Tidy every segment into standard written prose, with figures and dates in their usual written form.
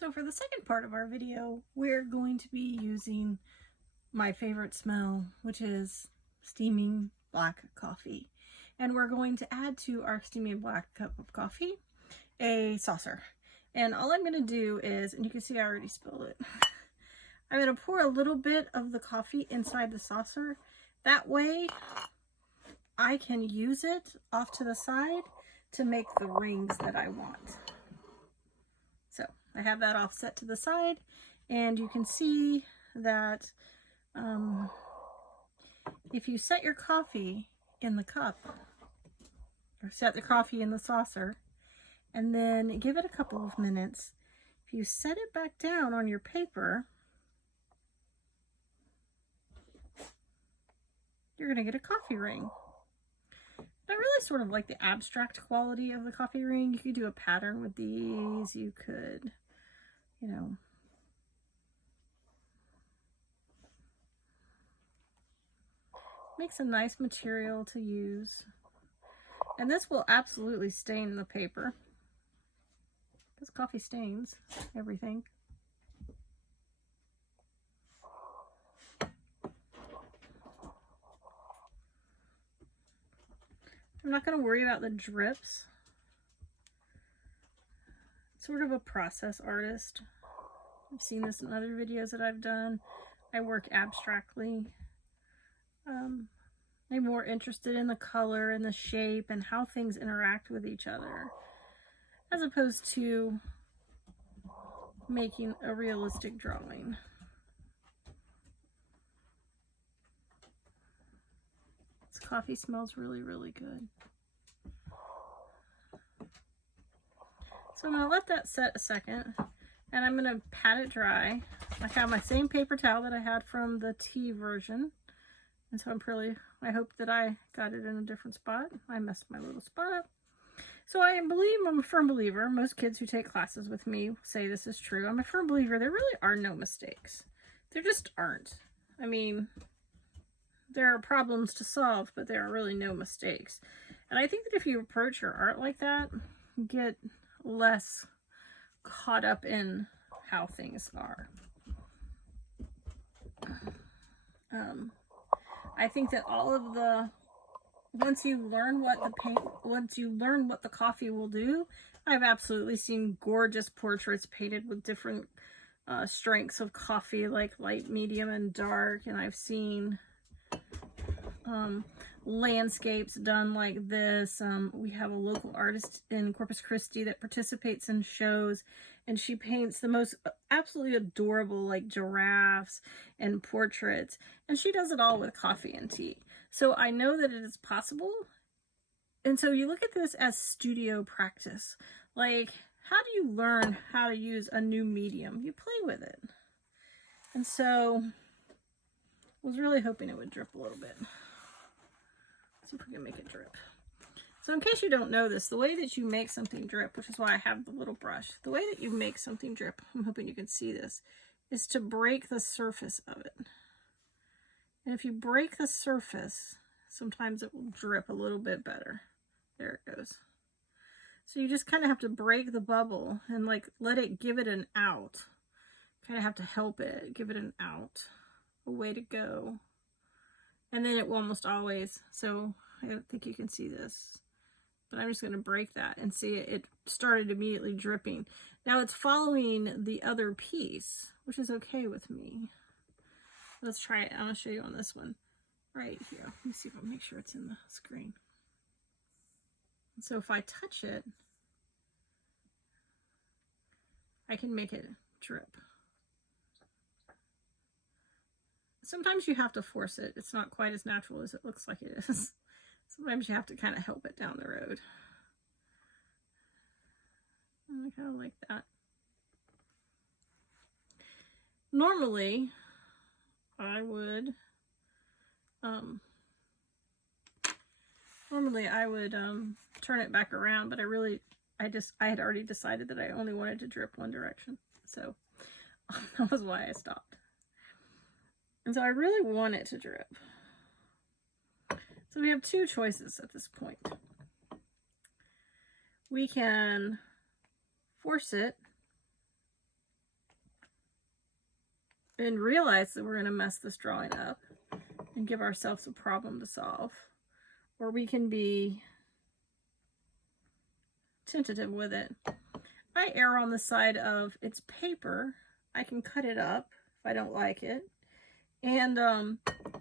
So for the second part of our video, we're going to be using my favorite smell, which is steaming black coffee. And we're going to add to our steaming black cup of coffee a saucer. And all I'm going to do is, and you can see I already spilled it, I'm going to pour a little bit of the coffee inside the saucer. That way I can use it off to the side to make the rings that I want. So I have that offset to the side, and you can see that if you set your coffee in the cup, or set the coffee in the saucer, and then give it a couple of minutes, if you set it back down on your paper, you're going to get a coffee ring. I really sort of like the abstract quality of the coffee ring. You could do a pattern with these. You could, you know, make some nice material to use. And this will absolutely stain the paper, because coffee stains everything. I'm not going to worry about the drips. Sort of a process artist. I've seen this in other videos that I've done. I work abstractly. I'm more interested in the color and the shape and how things interact with each other, as opposed to making a realistic drawing. This coffee smells really, really good. So I'm going to let that set a second, and I'm going to pat it dry. I have my same paper towel that I had from the tea version, and so I hope that I got it in a different spot. I messed my little spot up. So I'm a firm believer, most kids who take classes with me say this is true. I'm a firm believer there really are no mistakes. There just aren't. I mean, there are problems to solve, but there are really no mistakes. And I think that if you approach your art like that, you get less caught up in how things are. I think that once you learn what the coffee will do, I've absolutely seen gorgeous portraits painted with different strengths of coffee, like light, medium, and dark. And I've seen landscapes done like this. We have a local artist in Corpus Christi that participates in shows, and she paints the most absolutely adorable, like, giraffes and portraits, and she does it all with coffee and tea. So I know that it is possible. And so you look at this as studio practice. Like, how do you learn how to use a new medium? You play with it. And so I was really hoping it would drip a little bit. See if we can make it drip. So in case you don't know this, the way that you make something drip, which is why I have the little brush, the way that you make something drip, I'm hoping you can see this, is to break the surface of it. And if you break the surface, sometimes it will drip a little bit better. There it goes. So you just kind of have to break the bubble and, like, let it give it an out. Kind of have to help it give it an out, a way to go. And then it will almost always, so I don't think you can see this, but I'm just going to break that and see it started immediately dripping. Now it's following the other piece, which is okay with me. Let's try it. I'm going to show you on this one right here. Let me see if I can make sure it's in the screen. So if I touch it, I can make it drip. Sometimes you have to force it. It's not quite as natural as it looks like it is. Sometimes you have to kind of help it down the road. And I kind of like that. Normally, I would turn it back around, but I had already decided that I only wanted to drip one direction. So that was why I stopped. And so I really want it to drip. So we have two choices at this point. We can force it and realize that we're going to mess this drawing up and give ourselves a problem to solve. Or we can be tentative with it. I err on the side of it's paper. I can cut it up if I don't like it. And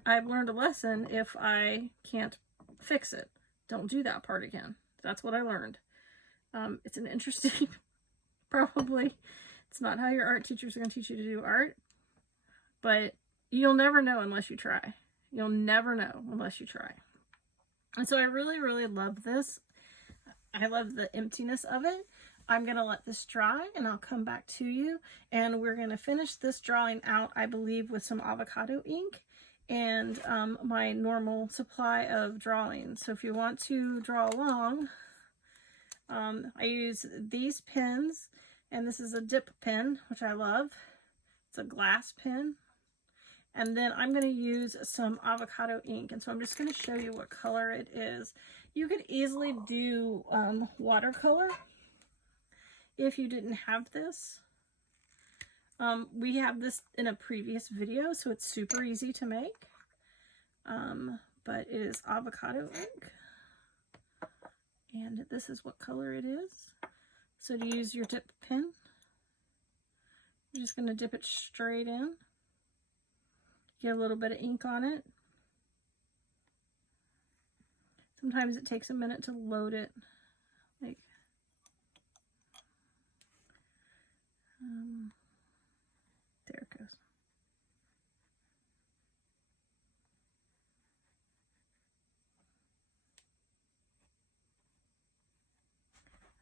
I've learned a lesson: if I can't fix it, don't do that part again. That's what I learned. It's an interesting, probably, it's not how your art teachers are going to teach you to do art, but you'll never know unless you try. You'll never know unless you try. And so I really, really love this. I love the emptiness of it. I'm going to let this dry and I'll come back to you, and we're going to finish this drawing out, I believe, with some avocado ink and my normal supply of drawing. So if you want to draw along, I use these pens, and this is a dip pen, which I love. It's a glass pen. And then I'm going to use some avocado ink, and so I'm just going to show you what color it is. You could easily do watercolor if you didn't have this. We have this in a previous video, so it's super easy to make. But it is avocado ink. And this is what color it is. So to use your dip pen, you're just going to dip it straight in. Get a little bit of ink on it. Sometimes it takes a minute to load it. Like, there it goes.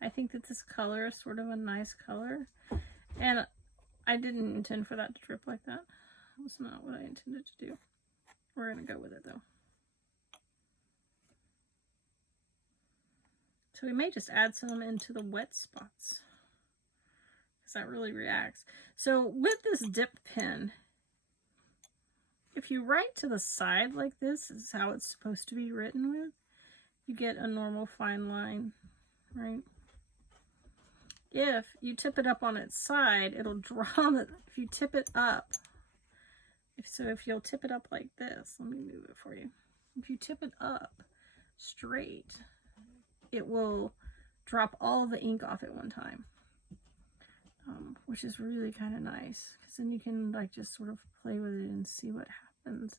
I think that this color is sort of a nice color, and I didn't intend for that to drip like that. That was not what I intended to do. We're going to go with it though. So we may just add some into the wet spots, because that really reacts. So with this dip pen, if you write to the side like this, is how it's supposed to be written with, you get a normal fine line, right? If you tip it up on its side, it'll draw the, if you tip it up, if you'll tip it up like this, let me move it for you. If you tip it up straight, it will drop all the ink off at one time, which is really kind of nice, because then you can like just sort of play with it and see what happens.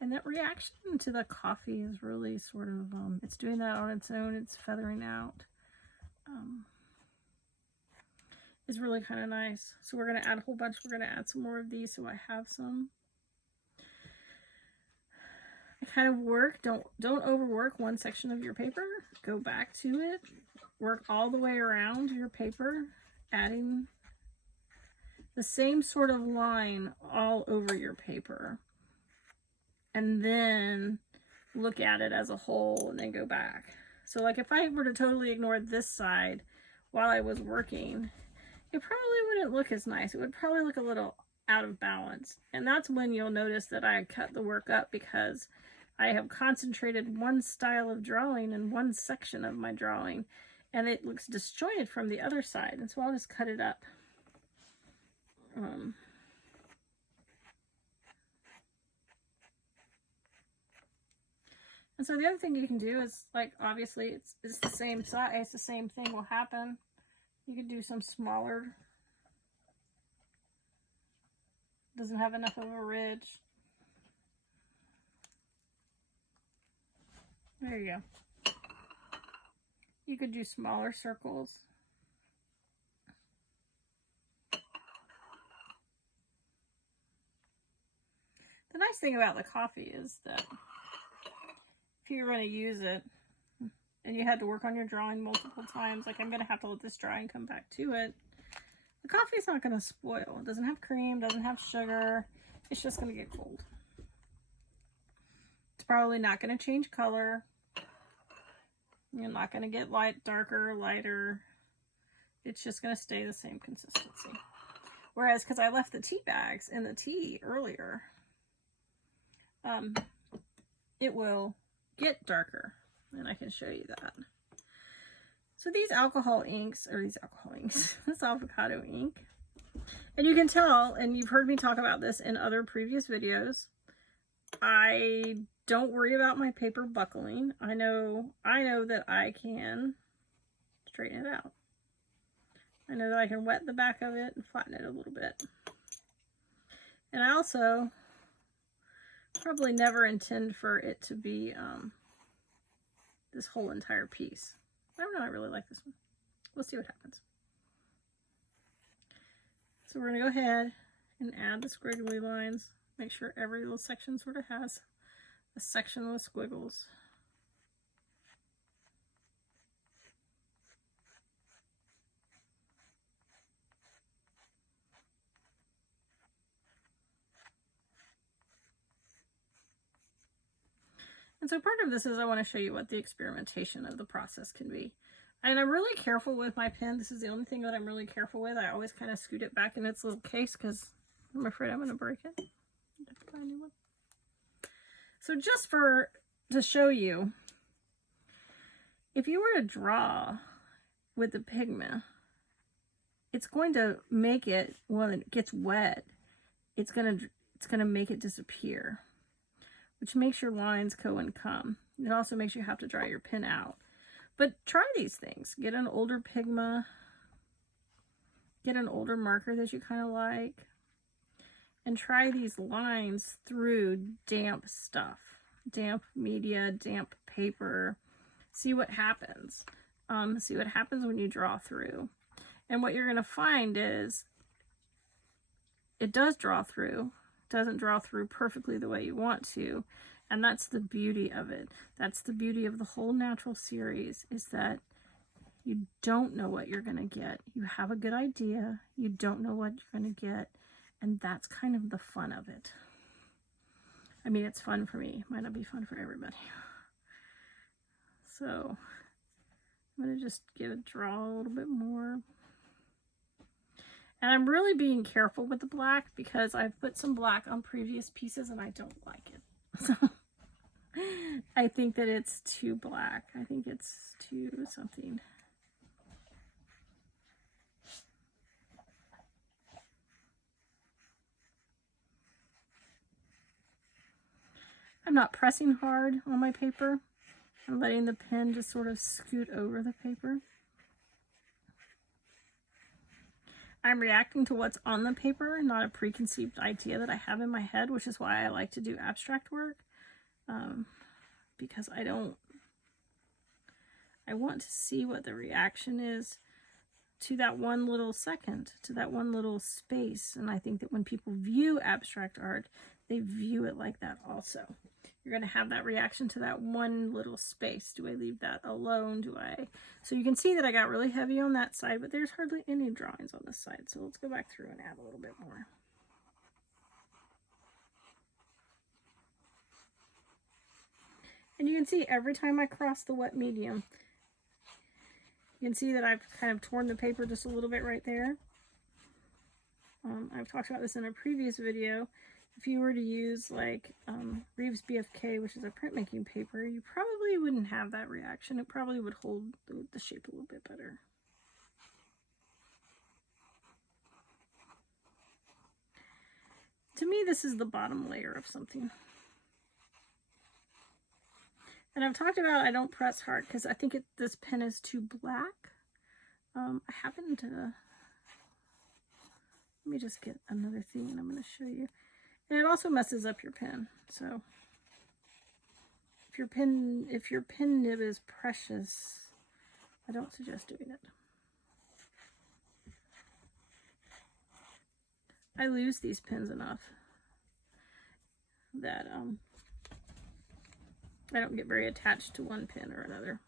And that reaction to the coffee is really sort of, it's doing that on its own. It's feathering out. Is really kind of nice. So we're going to add a whole bunch. We're going to add some more of these, so I have some. I kind of work, don't overwork one section of your paper. Go back to it. Work all the way around your paper, adding the same sort of line all over your paper. And then look at it as a whole and then go back. So like if I were to totally ignore this side while I was working, it probably wouldn't look as nice. It would probably look a little out of balance. And that's when you'll notice that I cut the work up, because I have concentrated one style of drawing in one section of my drawing, and it looks disjointed from the other side. And so I'll just cut it up. And so the other thing you can do is, like, obviously it's the same size, the same thing will happen. You could do some smaller. Doesn't have enough of a ridge. There you go. You could do smaller circles. The nice thing about the coffee is that if you're going to use it and you had to work on your drawing multiple times, like I'm going to have to let this dry and come back to it, the coffee is not going to spoil. It doesn't have cream, doesn't have sugar. It's just going to get cold. It's probably not going to change color. You're not going to get light, darker, lighter. It's just going to stay the same consistency. Whereas, because I left the tea bags in the tea earlier, it will get darker, and I can show you that. So these alcohol inks, this avocado ink, And you can tell, and you've heard me talk about this in other previous videos, I don't worry about my paper buckling. I know that I can straighten it out. I know that I can wet the back of it and flatten it a little bit. And I also probably never intend for it to be this whole entire piece. I don't know, I really like this one. We'll see what happens. So we're going to go ahead and add the squiggly lines. Make sure every little section sort of has a section with squiggles. And so part of this is I want to show you what the experimentation of the process can be. And I'm really careful with my pen. This is the only thing that I'm really careful with. I always kind of scoot it back in its little case because I'm afraid I'm going to break it. So just to show you, if you were to draw with the pigment, it's going to make it, when it gets wet, it's going to make it disappear, which makes your lines go and come. It also makes you have to dry your pen out. But try these things. Get an older Pigma. Get an older marker that you kind of like. And try these lines through damp stuff. Damp media, damp paper. See what happens. See what happens when you draw through. And what you're going to find is it does draw through. It doesn't draw through perfectly the way you want to. And that's the beauty of it. That's the beauty of the whole natural series, is that you don't know what you're going to get. You have a good idea. You don't know what you're going to get. And that's kind of the fun of it. I mean, it's fun for me. It might not be fun for everybody. So I'm going to just draw a little bit more. And I'm really being careful with the black because I've put some black on previous pieces and I don't like it. So I think that it's too black. I think it's too something. I'm not pressing hard on my paper. I'm letting the pen just sort of scoot over the paper. I'm reacting to what's on the paper, not a preconceived idea that I have in my head, which is why I like to do abstract work. Because I want to see what the reaction is to that one little second, to that one little space. And I think that when people view abstract art, they view it like that also. You're going to have that reaction to that one little space. Do I leave that alone? So you can see that I got really heavy on that side, but there's hardly any drawings on this side. So let's go back through and add a little bit more. And you can see every time I cross the wet medium, you can see that I've kind of torn the paper just a little bit right there. I've talked about this in a previous video. If you were to use like Reeves BFK, which is a printmaking paper, you probably wouldn't have that reaction. It probably would hold the shape a little bit better. To me, this is the bottom layer of something. And I've talked about I don't press hard because I think this pen is too black. I happen to... Let me just get another thing and I'm going to show you. And it also messes up your pen. So if your pen nib is precious, I don't suggest doing it. I lose these pens enough that I don't get very attached to one pen or another.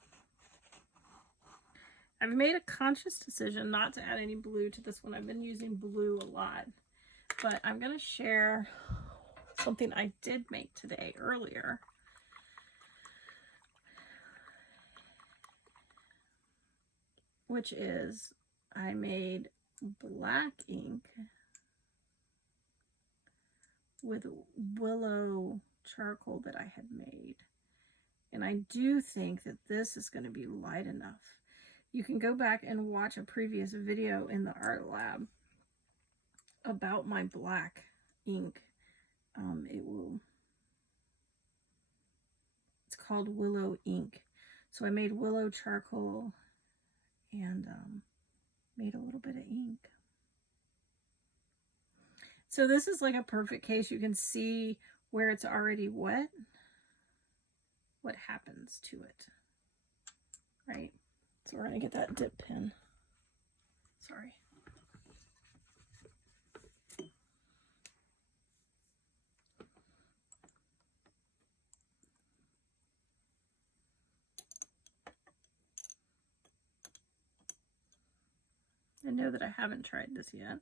I've made a conscious decision not to add any blue to this one. I've been using blue a lot, but I'm going to share something I did make today earlier. Which is I made black ink with willow charcoal that I had made. And I do think that this is going to be light enough. You can go back and watch a previous video in the art lab about my black ink. It's called Willow ink. So I made willow charcoal and made a little bit of ink. So this is like a perfect case. You can see where it's already wet, what happens to it, right? So we're gonna get that dip pen. Sorry. I know that I haven't tried this yet.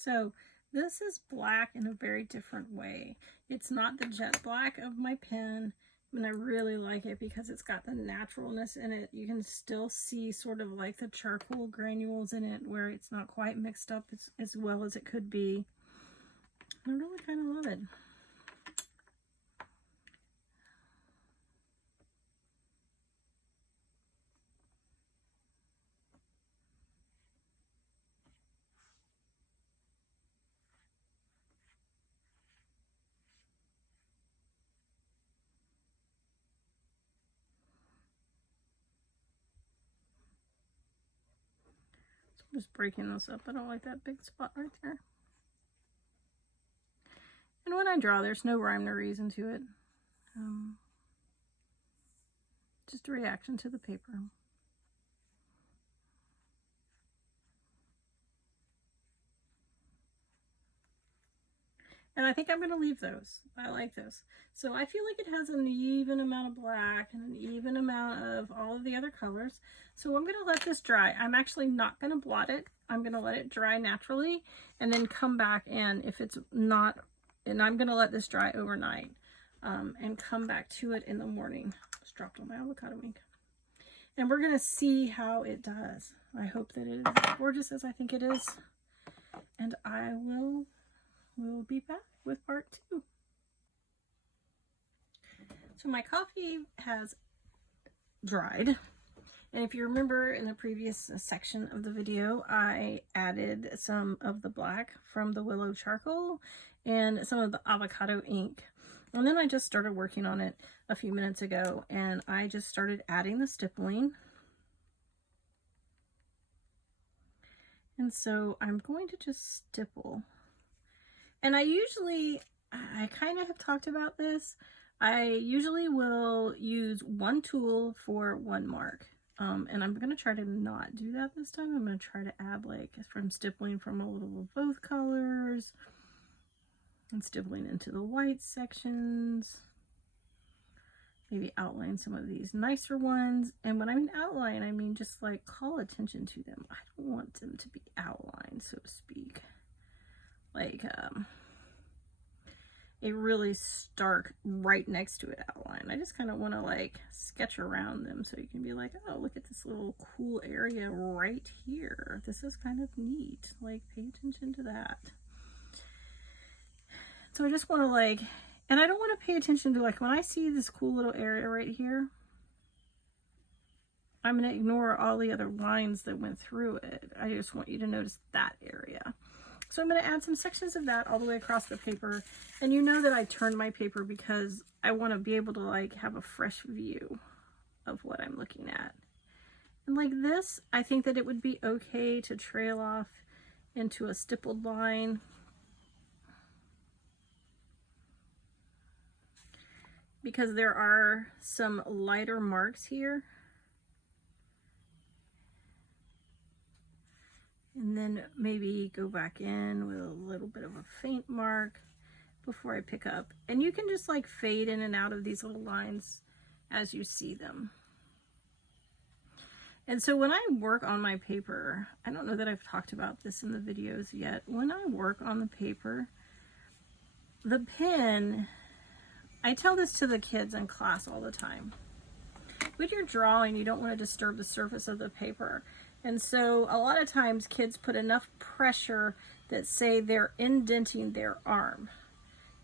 So this is black in a very different way. It's not the jet black of my pen, and I really like it because it's got the naturalness in it. You can still see sort of like the charcoal granules in it where it's not quite mixed up as well as it could be. I really kind of love it. I'm just breaking this up. I don't like that big spot right there. And when I draw, there's no rhyme or reason to it. Just a reaction to the paper. And I think I'm going to leave those. I like those. So I feel like it has an even amount of black and an even amount of all of the other colors. So I'm going to let this dry. I'm actually not going to blot it. I'm going to let it dry naturally and then come back, and if it's not, and I'm going to let this dry overnight and come back to it in the morning. Just dropped all my avocado ink. And we're going to see how it does. I hope that it is as gorgeous as I think it is. And I will be back with part 2. So my coffee has dried. And if you remember in the previous section of the video, I added some of the black from the willow charcoal and some of the avocado ink. And then I just started working on it a few minutes ago, and I just started adding the stippling. And so I'm going to just stipple. And I kind of have talked about this. I usually will use one tool for one mark. And I'm going to try to not do that this time. I'm going to try to add, like, from stippling from a little of both colors and stippling into the white sections. Maybe outline some of these nicer ones. And when I mean outline, I mean just like call attention to them. I don't want them to be outlined, so to speak. Like a really stark right next to it outline. I just kind of want to like sketch around them so you can be like, oh, look at this little cool area right here. This is kind of neat. Like, pay attention to that. So I just want to like, and I don't want to pay attention to, like, when I see this cool little area right here, I'm going to ignore all the other lines that went through it. I just want you to notice that area. So I'm going to add some sections of that all the way across the paper. And you know that I turned my paper because I want to be able to like have a fresh view of what I'm looking at. And like this, I think that it would be okay to trail off into a stippled line. Because there are some lighter marks here. And then maybe go back in with a little bit of a faint mark before I pick up. And you can just like fade in and out of these little lines as you see them. And so when I work on my paper, I don't know that I've talked about this in the videos yet. When I work on the paper, the pen, I tell this to the kids in class all the time. When you're drawing, you don't want to disturb the surface of the paper. And so a lot of times kids put enough pressure that say they're indenting their arm.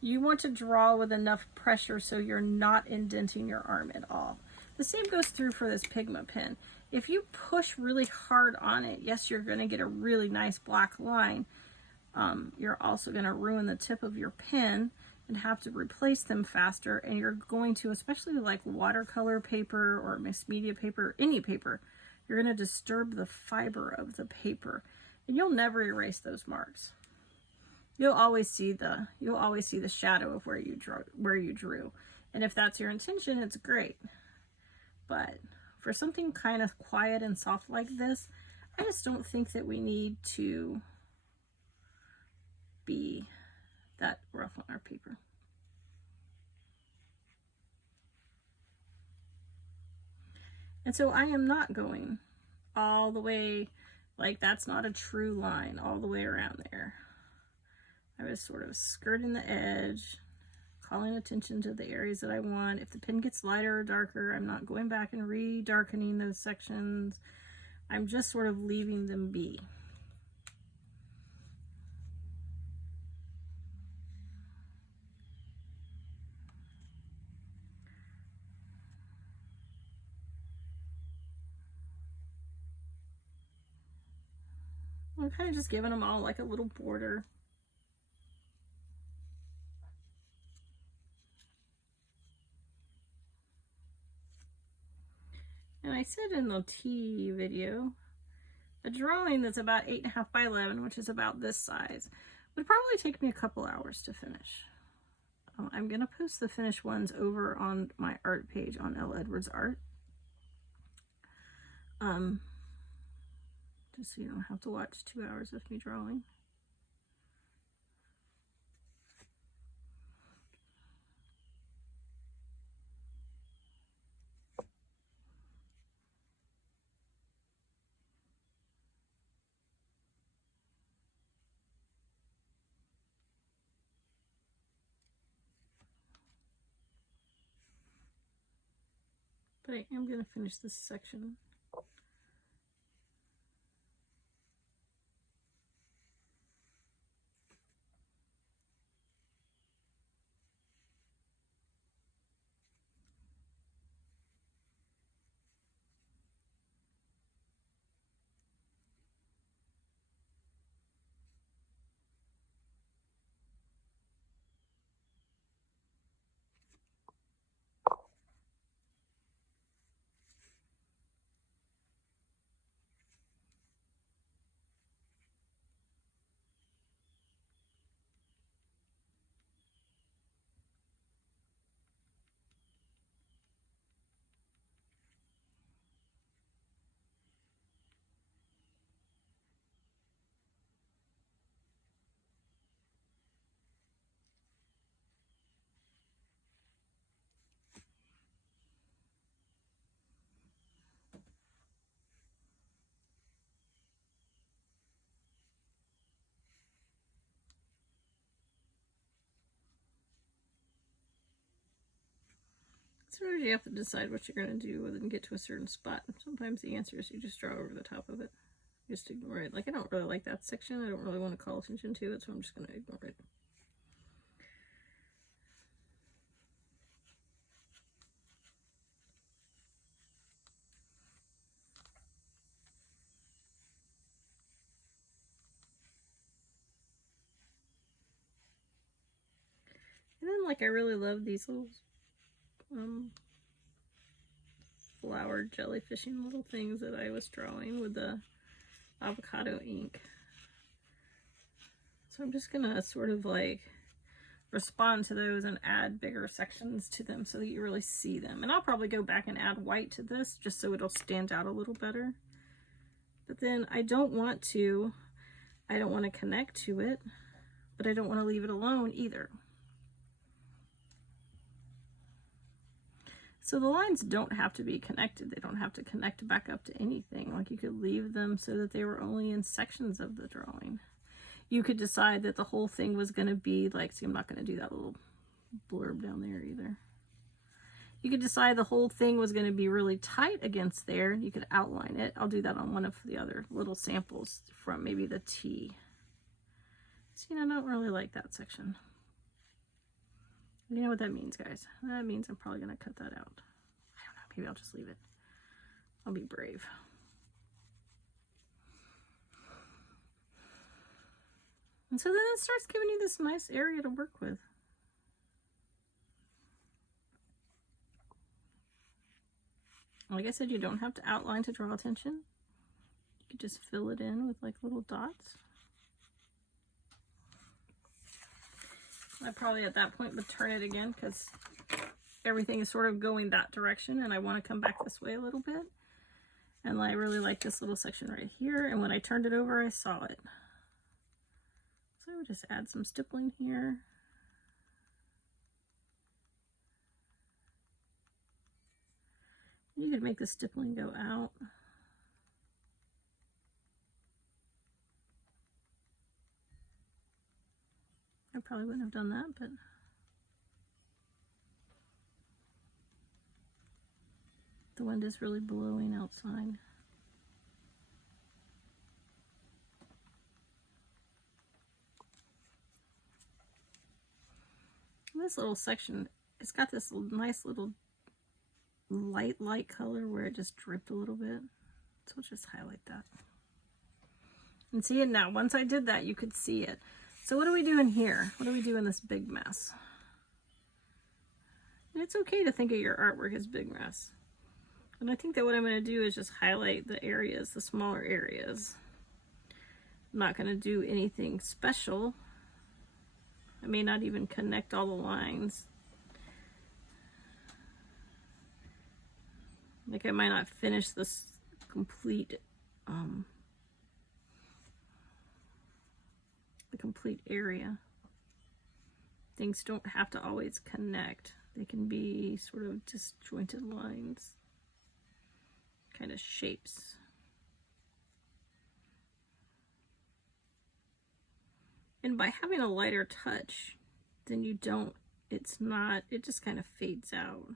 You want to draw with enough pressure so you're not indenting your arm at all. The same goes through for this Pigma pen. If you push really hard on it, yes, you're going to get a really nice black line. You're also going to ruin the tip of your pen and have to replace them faster. And you're going to, especially like watercolor paper or mixed media paper, any paper, you're going to disturb the fiber of the paper. And you'll never erase those marks. You'll always see the shadow of where you drew. And if that's your intention, it's great. But for something kind of quiet and soft like this, I just don't think that we need to be that rough on our paper. And so I am not going all the way, like that's not a true line all the way around there. I was sort of skirting the edge, calling attention to the areas that I want. If the pen gets lighter or darker, I'm not going back and re-darkening those sections. I'm just sort of leaving them be. I'm kind of just giving them all like a little border. And I said in the tea video, a drawing that's about 8.5 by 11, which is about this size, would probably take me a couple hours to finish. I'm going to post the finished ones over on my art page on L. Edwards Art. Just so you don't have to watch 2 hours of me drawing. But I am going to finish this section. Sometimes you have to decide what you're going to do and get to a certain spot. Sometimes the answer is you just draw over the top of it. Just ignore it. Like, I don't really like that section. I don't really want to call attention to it, so I'm just going to ignore it. And then, like, I really love these little flower jellyfishing little things that I was drawing with the avocado ink. So I'm just gonna sort of like respond to those and add bigger sections to them so that you really see them. And I'll probably go back and add white to this just so it'll stand out a little better. But then I don't want to connect to it, but I don't want to leave it alone either. So the lines don't have to be connected. They don't have to connect back up to anything. Like you could leave them so that they were only in sections of the drawing. You could decide that the whole thing was going to be like, see, I'm not going to do that little blurb down there either. You could decide the whole thing was going to be really tight against there. You could outline it. I'll do that on one of the other little samples from maybe the T. See, I don't really like that section. You know what that means, guys? That means I'm probably going to cut that out. I don't know. Maybe I'll just leave it. I'll be brave. And so then it starts giving you this nice area to work with. Like I said, you don't have to outline to draw attention. You can just fill it in with like little dots. I probably at that point would turn it again because everything is sort of going that direction and I want to come back this way a little bit. And I really like this little section right here, and when I turned it over I saw it. So I would just add some stippling here. You could make the stippling go out. I probably wouldn't have done that, but the wind is really blowing outside. This little section, it's got this nice little light color where it just dripped a little bit. So we'll just highlight that. And see it now. Once I did that, you could see it. So what do we do in here? What do we do in this big mess? And it's okay to think of your artwork as big mess. And I think that what I'm going to do is just highlight the areas, the smaller areas. I'm not going to do anything special. I may not even connect all the lines. Like I might not finish this complete the complete area. Things don't have to always connect. They can be sort of disjointed lines, kind of shapes. And by having a lighter touch, then you don't, it's not, it just kind of fades out.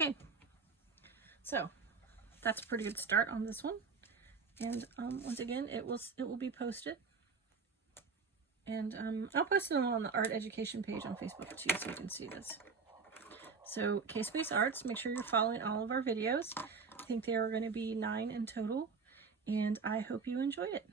Okay, so that's a pretty good start on this one. And once again, it will be posted. And I'll post it on the art education page on Facebook too, so you can see this. So Kspace Arts, make sure you're following all of our videos. I think there are going to be 9 in total, and I hope you enjoy it.